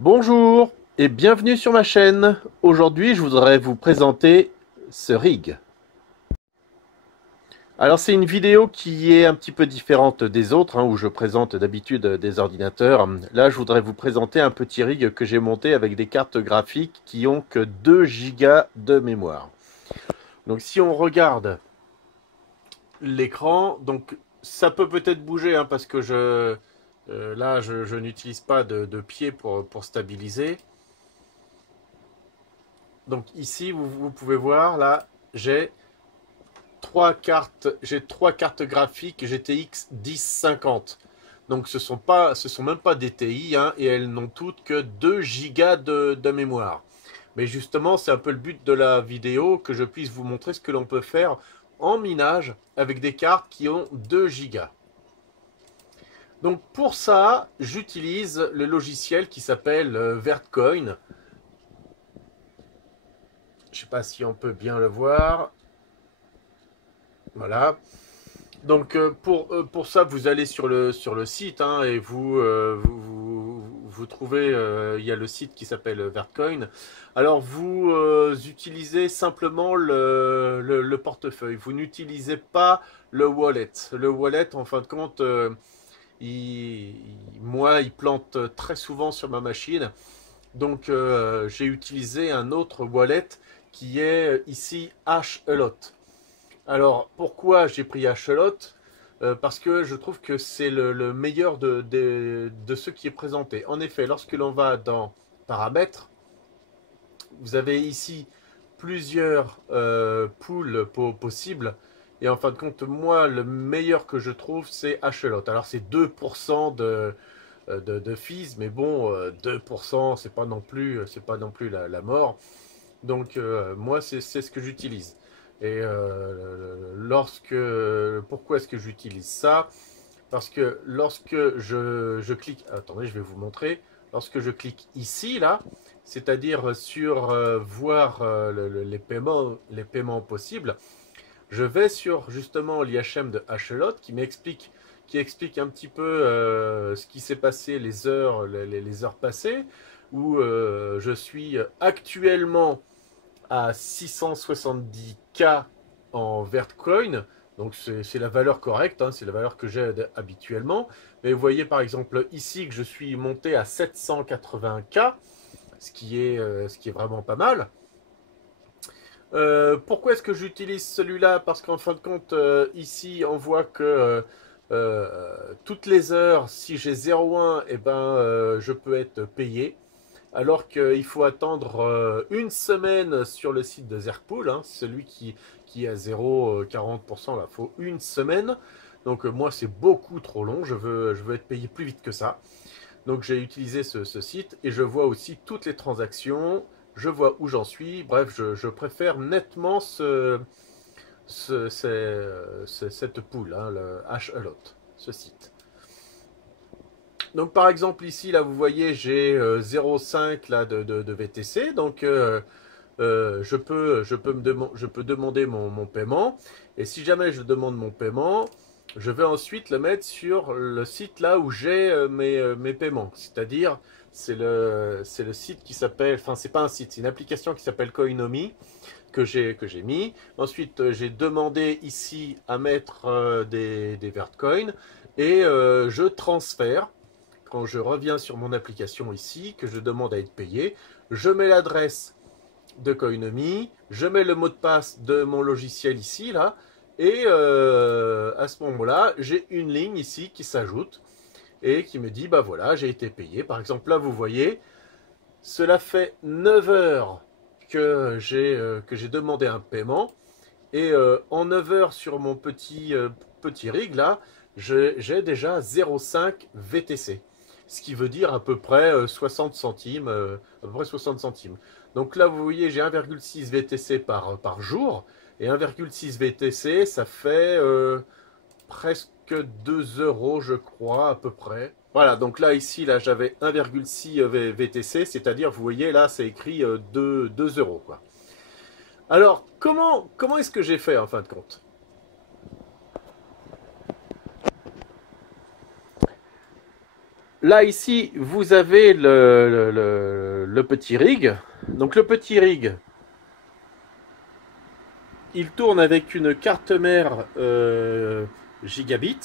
Bonjour et bienvenue sur ma chaîne. Aujourd'hui, je voudrais vous présenter ce rig. Alors, c'est une vidéo qui est un petit peu différente des autres, où je présente d'habitude des ordinateurs. Là, je voudrais vous présenter un petit rig que j'ai monté avec des cartes graphiques qui ont que 2 Go de mémoire. Donc, si on regarde l'écran, donc ça peut peut-être bouger, parce que là, je n'utilise pas de pied pour stabiliser. Donc ici, vous pouvez voir, là, j'ai trois cartes graphiques GTX 1050. Donc ce sont même pas des TI, et elles n'ont toutes que 2 Go de mémoire. Mais justement, c'est un peu le but de la vidéo, que je puisse vous montrer ce que l'on peut faire en minage avec des cartes qui ont 2 Go. Donc pour ça, j'utilise le logiciel qui s'appelle Vertcoin. Je ne sais pas si on peut bien le voir. Voilà. Donc pour ça, vous allez sur le site, et vous trouvez, il y a le site qui s'appelle Vertcoin. Alors vous utilisez simplement le portefeuille. Vous n'utilisez pas le wallet. Le wallet, en fin de compte, moi, il plante très souvent sur ma machine. Donc j'ai utilisé un autre wallet qui est ici Halot. Alors, pourquoi j'ai pris Axolot? Parce que je trouve que c'est le meilleur de ce qui est présenté. En effet, lorsque l'on va dans Paramètres, vous avez ici plusieurs pools possibles. Et en fin de compte, moi, le meilleur que je trouve, c'est Axolot. Alors, c'est 2% de fees, mais bon, 2%, c'est pas non plus la mort. Donc moi, c'est ce que j'utilise. Et pourquoi est-ce que j'utilise ça? Parce que lorsque je clique, attendez, je vais vous montrer. Lorsque je clique ici, là, c'est-à-dire sur voir les paiements possibles, je vais sur justement l'IHM de Axolot qui explique un petit peu ce qui s'est passé, les heures passées, où je suis actuellement à 670K en Vertcoin. Donc c'est la valeur correcte, c'est la valeur que j'ai habituellement. Mais vous voyez par exemple ici que je suis monté à 780K, ce qui est vraiment pas mal. Pourquoi est-ce que j'utilise celui-là? Parce qu'en fin de compte, ici, on voit que toutes les heures, si j'ai 0,1, je peux être payé. Alors qu'il faut attendre une semaine sur le site de Zerpool, celui qui est à 0,40%, là, il faut une semaine. Donc moi, c'est beaucoup trop long, je veux être payé plus vite que ça. Donc j'ai utilisé ce site et je vois aussi toutes les transactions, je vois où j'en suis. Bref, je préfère nettement cette pool, le Halot, ce site. Donc par exemple ici, là vous voyez, j'ai 0,5 là, de VTC, donc je peux demander mon paiement, et si jamais je demande mon paiement, je vais ensuite le mettre sur le site là où j'ai mes paiements, c'est-à-dire c'est le site qui s'appelle, enfin c'est pas un site, c'est une application qui s'appelle Coinomi que j'ai mis. Ensuite j'ai demandé ici à mettre des Vertcoin et je transfère. Quand je reviens sur mon application ici, que je demande à être payé, je mets l'adresse de Coinomi, je mets le mot de passe de mon logiciel ici, là, et à ce moment-là, j'ai une ligne ici qui s'ajoute et qui me dit, bah voilà, j'ai été payé. Par exemple, là, vous voyez, cela fait 9 heures que j'ai demandé un paiement, et en 9 heures sur mon petit rig, là, j'ai déjà 0,5 VTC. Ce qui veut dire à peu près 60 centimes. À peu près 60 centimes. Donc là, vous voyez, j'ai 1,6 VTC par jour. Et 1,6 VTC, ça fait presque 2 euros, je crois, à peu près. Voilà, donc là, ici, là, j'avais 1,6 VTC, c'est-à-dire, vous voyez, là, c'est écrit 2 euros, quoi. Alors, comment est-ce que j'ai fait, en fin de compte? là, ici, vous avez le petit rig. Donc, le petit rig, il tourne avec une carte mère gigabit,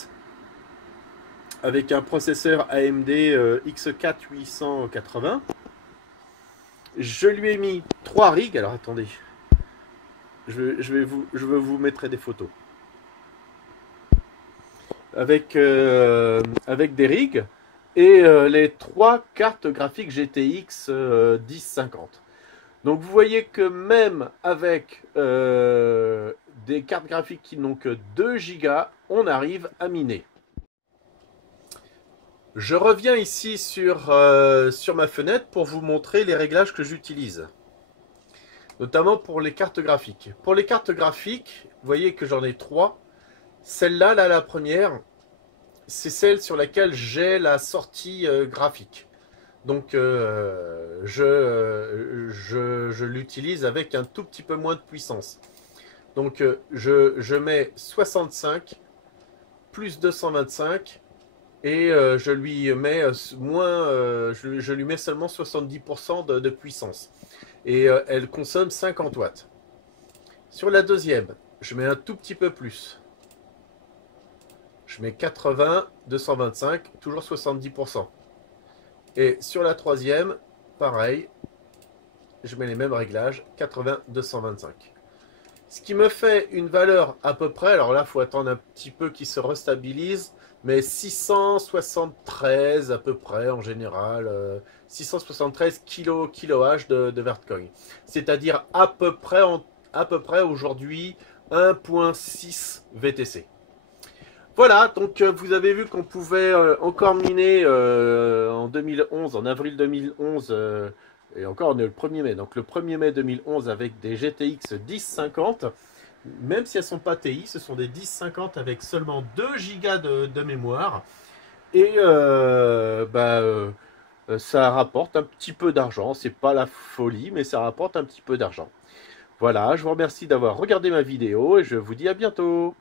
avec un processeur AMD X4 880. Je lui ai mis 3 rigs. Alors, attendez. Je vous mettrai des photos. Avec des rigs et les 3 cartes graphiques GTX 1050. Donc vous voyez que même avec des cartes graphiques qui n'ont que 2 Go, on arrive à miner. Je reviens ici sur ma fenêtre pour vous montrer les réglages que j'utilise. Notamment pour les cartes graphiques. Pour les cartes graphiques, vous voyez que j'en ai 3. Celle-là, là, la première, c'est celle sur laquelle j'ai la sortie graphique. Donc je l'utilise avec un tout petit peu moins de puissance. Donc je mets 65 plus 225 et je lui mets je lui mets seulement 70% de puissance. Et elle consomme 50 watts. Sur la deuxième, je mets un tout petit peu plus. Je mets 80, 225, toujours 70%. Et sur la troisième, pareil, je mets les mêmes réglages, 80, 225. Ce qui me fait une valeur à peu près, alors là, il faut attendre un petit peu qu'il se restabilise, mais 673 à peu près en général, 673 kWh de Vertcoin. C'est-à-dire à peu près aujourd'hui 1.6 VTC. Voilà, donc vous avez vu qu'on pouvait encore miner en 2011, en avril 2011, et encore on est le 1er mai, donc le 1er mai 2011 avec des GTX 1050, même si elles ne sont pas TI, ce sont des 1050 avec seulement 2 Go de mémoire, et ça rapporte un petit peu d'argent, c'est pas la folie, mais ça rapporte un petit peu d'argent. Voilà, je vous remercie d'avoir regardé ma vidéo et je vous dis à bientôt.